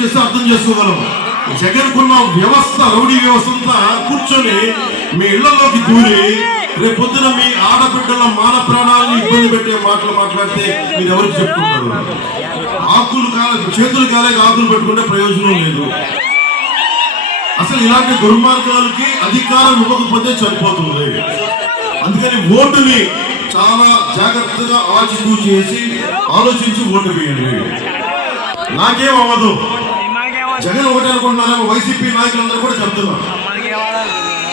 చేస్తే అర్థం చేసుకోగలం. జగన్ కున్న వ్యవస్థ, రౌడీ వ్యవస్థ అంతా కూర్చొని మీ ఇళ్లలోకి దూరి రేపొద్దున మీ ఆడబిడ్డల మాన ప్రాణాలను ఇబ్బంది పెట్టే మాటలు మాట్లాడితే మీరు ఎవరికి చెప్పుకుంటారు? ఆకులు చేతులు కాలేక ఆకులు పెట్టుకుంటే ప్రయోజనం లేదు. అసలు ఇలాంటి దుర్మార్గాలకి అధికారం ఇవ్వకపోతే సరిపోతుంది. అందుకని ఓటుని చాలా జాగ్రత్తగా ఆచితూచి ఆలోచించి ఓటు వేయండి. నాకేం అవ్వదు. జగన్ ఒకటి అనుకుంటున్నారేమో, వైసీపీ నాయకులందరూ కూడా చెప్తున్నారు.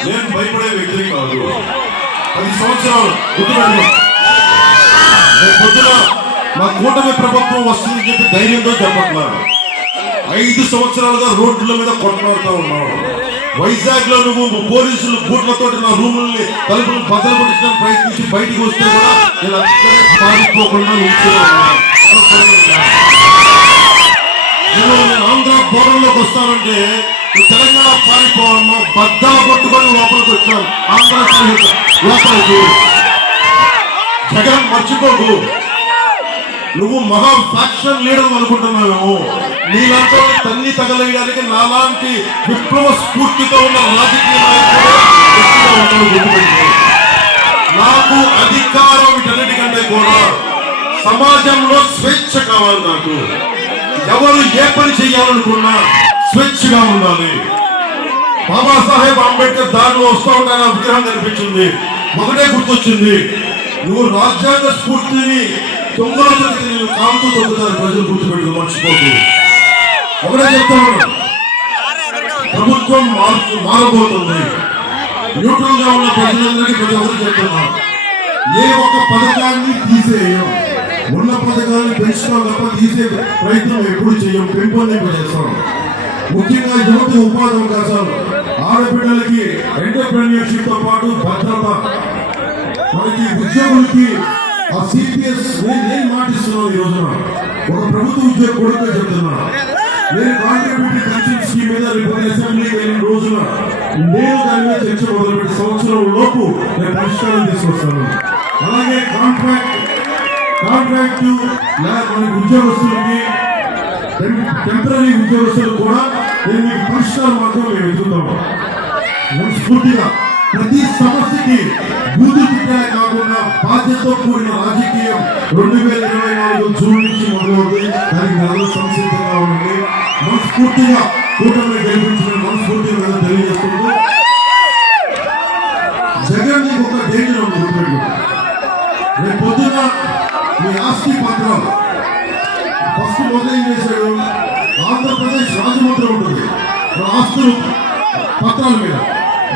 నేను భయపడే వ్యక్తిని కాదు. 10 సంవత్సరాలు పొద్దున మా కూటమి ప్రభుత్వం వస్తుందని చెప్పి ధైర్యంతో చెప్పట్లేదు. 5 సంవత్సరాలుగా రోడ్ల మీద కొట్లాడుతూ ఉన్నావు. వైజాగ్ లో నువ్వు పోలీసులు బూట్లతో నా రూముల్ని తలుపులు భద్రపడించడానికి ప్రయత్నించి బయటికి వస్తే కూడా నేను అక్కడే పారిపోకుండా నేను ఆంధ్ర బోర్డర్లోకి వస్తానంటే తెలంగాణ పారిపోవాలన్నా బద్దలు పట్టుకొని లోపలికి వచ్చాను. ఆంధ్ర లోపలికి జగన్ మర్చిపోకు. నువ్వు మహా ఫ్యాక్షన్ లీడర్ అనుకుంటున్నావేమో. నీలాంటి తల్లి తగలేయడానికి నాలాంటి విప్లవ స్ఫూర్తితో ఉన్న రాజకీయ నాయకుడు. నాకు అధికారం వీటన్నిటికంటే కూడా సమాజంలో స్వేచ్ఛ కావాలి. నాకు ఎవరు ఏ పని చేయాలనుకున్నా స్వేచ్ఛగా ఉండాలి. బాబాసాహెబ్ అంబేద్కర్ దారిలో వస్తూ ఉంటా విగ్రహం కనిపించింది. ఒకటే గుర్తొచ్చింది, నువ్వు రాజ్యాంగ స్ఫూర్తిని దొంగల నేను కాలుతూ దొరుకుతారు. ప్రజలు గుర్తుపెట్టు, మర్చిపోతూ. ఒకటే చెప్తాను, ప్రభుత్వం మారబోతుంది. న్యూట్రల్ గా ఉన్న ప్రజలందరికీ ప్రతి ఒక్కరు చెప్తున్నారు, ఏ ఒక్క పథకాన్ని తీసేయం. ఉన్న పథకాన్ని పెంచుకోవాలి తప్ప తీసే ప్రయత్నం ఎప్పుడు చేయం, పెంపొందింపజేస్తాం. ముఖ్యంగా యువత ఉపాధి అవకాశాలు, ఆడపిల్లలకి ఎంటర్ప్రెన్యూర్షిప్ తో పాటు భద్రత, మనకి ఉద్యోగులకి ఆ సిపిఎస్ నేను మాటిస్తున్నాను. ఈ రోజున ఒక ప్రభుత్వ ఉద్యోగ కొడుకు చెప్తున్నా, నేను కాంట్రిబ్యూటరీ పెన్షన్ స్కీమ్ మీద రేపు అసెంబ్లీకి వెళ్ళిన రోజున నేను దాని మీద చర్చ మొదలుపెట్టి సంవత్సరం లోపు నేను పరిష్కారం తీసుకొస్తాను. అలాగే కాంట్రాక్ట్ మనకి ఉద్యోగస్తులకి, టెంపరీ ఉద్యోగస్తులు కూడా నేను మీకు పరిష్కారం మాత్రం మేము ఎదుగుతాము. మనస్ఫూర్తిగా ప్రతి సమస్యకి బూతు తిట్టే కాకుండా బాధ్యతతో కూడిన రాజకీయం 2024 జూన్ నుంచి మొదలవుతుంది. దానికి నెలలు సంసిద్ధంగా ఉండండి. మనస్ఫూర్తిగా కూటమి గెలిపించిన మనస్ఫూర్తిగా తెలియజేస్తుంది. జగన్ ఒక డేంజర్ ఉంది. రేపు పొద్దున మీ ఆస్తి పత్రాలు ఫస్ట్ మొదలు చేశాడు. ఆంధ్రప్రదేశ్ రాజముద్ర ఉంటుంది, ఆస్తులు పత్రాల మీద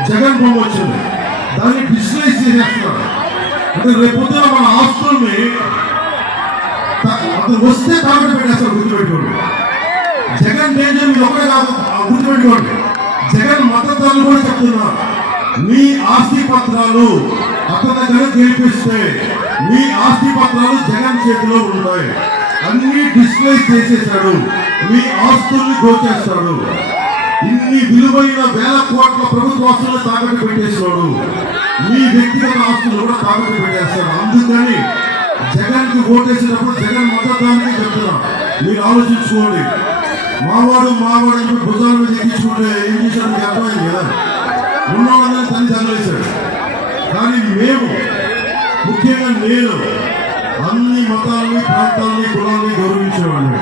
జగన్ బొమ్మ వచ్చింది. దాన్ని డిజిటలైజ్ చేసేస్తున్నాడు. అంటే రేపు పొద్దున మన ఆస్తుల్ని అతను వస్తే తాకట్టు పెట్టేస్తాడు. గుర్తుపెట్టుకోండి, జగన్ డేంజర్ మీరు ఒకటే కాదు, గుర్తుపెట్టుకోండి. జగన్ మద్దతుదారులు కూడా చెప్తున్నారు, మీ ఆస్తి పత్రాలు అతని దగ్గర గెలిపిస్తే మీ ఆస్తి పత్రాలు జగన్ చేతిలో ఉంటాయి. అన్ని డిజిటలైజ్ చేసేసాడు. మీ ఆస్తుల్ని గోచేస్తాడు. ఇన్ని విలువైన వేల కోట్ల ప్రభుత్వ ఆస్తులను తాకట్టు పెట్టేసాడు. మీ వ్యక్తిగత ఆస్తులు కూడా తాకట్టు పెట్టేస్తాడు. అందుకని జగన్ కి ఓటేసినప్పుడు జగన్ మద్దతుదారునికి చెప్తున్నా, మీరు ఆలోచించుకోండి. మావాడు భుజాల మీద ఎక్కించుకుంటే ఏం చేశాడు మీకు అర్థమైంది కదా. ఉన్నవాళ్ళని తల్లి తగలేశాడు. కానీ మేము, ముఖ్యంగా నేను, అన్ని మతాలని, ప్రాంతాలని, కులాలని గౌరవించేవాడిని.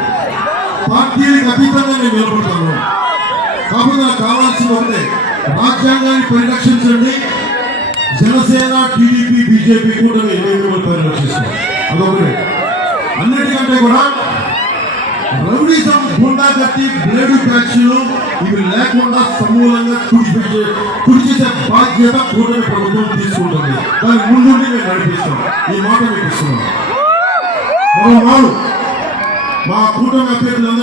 పార్టీలకు అతీతంగా నేను నిలబడతాను. కాబట్టి నాకు కావాల్సిన ఒకటే, రాజ్యాంగాన్ని పరిరక్షించండి. జనసేన, టీడీపీ, బీజేపీ కూడా మేము పరిరక్షిస్తాం. అదొకటే. అన్నిటికంటే కూడా రౌడీజం, గుండాగర్ది, బ్లేడ్ ఫ్యాక్షన్లు ఇవి లేకుండా సమూలంగా తుడిచేసే బాధ్యత కూటమి ప్రభుత్వం తీసుకుంటుంది. దాని ముందు మేము నడిపిస్తాం. ఈ మాట మీకు ఇస్తున్నాం. మా కూటమి అభ్యర్థులందరూ